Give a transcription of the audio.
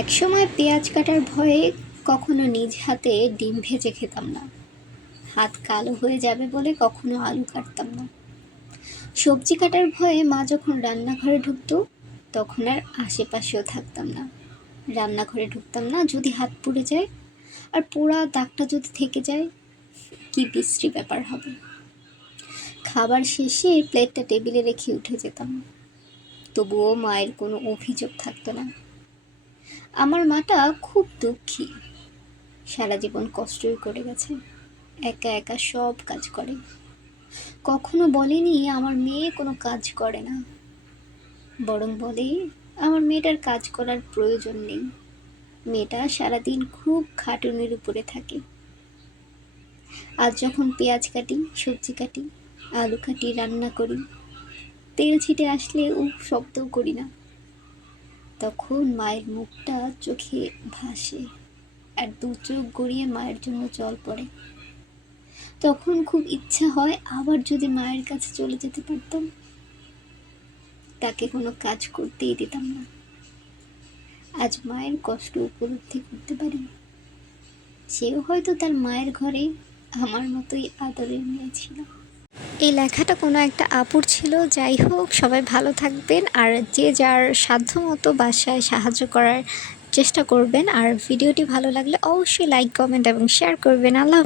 একসময় পেঁয়াজ কাটার ভয়ে কখনো নিজ হাতে ডিম ভেজে খেতাম না। হাত কালো হয়ে যাবে বলে কখনো আলু কাটতাম না। সবজি কাটার ভয়ে মা যখন রান্নাঘরে ঢুকতো তখন আর আশেপাশেও থাকতাম না। রান্নাঘরে ঢুকতাম না, যদি হাত পুড়ে যায় আর পোড়া দাগটা যদি থেকে যায়, কি বিশ্রী ব্যাপার হবে। খাবার শেষে প্লেটটা টেবিলে রেখে উঠে যেতাম, তবুও মায়ের কোনো অভিযোগ থাকতো না। আমার মাটা খুব দুঃখী, সারা জীবন কষ্টই করে গেছে, একা একা সব কাজ করে। কখনো বলেনি আমার মেয়ে কোনো কাজ করে না, বরং বলে আমার মেয়েটার কাজ করার প্রয়োজন নেই, মেয়েটা সারাদিন খুব খাটুনির উপরে থাকে। আজ যখন পেঁয়াজ কাটি, সবজি কাটি, আলু কাটি, রান্না করি, তেল ছিটে আসলে শব্দও করি না, তখন মায়ের মুখটা চোখে ভাসে আর দু চোখ গড়িয়ে মায়ের জন্য জল পড়ে। তখন খুব ইচ্ছা হয় আবার যদি মায়ের কাছে চলে যেতে পারতাম, তাকে কোনো কাজ করতেই দিতাম না। আজ মায়ের কষ্ট উপলব্ধি করতে পারি, সেও হয়তো তার মায়ের ঘরে আমার মতোই আদরের মেয়ে ছিল। এই লেখাটা কোনো একটা আপুর ছিল। যাই হোক, সবাই ভালো থাকবেন আর যে যার সাধ্য মতো বাসায় সাহায্য করার চেষ্টা করবেন। আর ভিডিওটি ভালো লাগলে অবশ্যই লাইক, কমেন্ট এবং শেয়ার করবেন। আল্লাহ।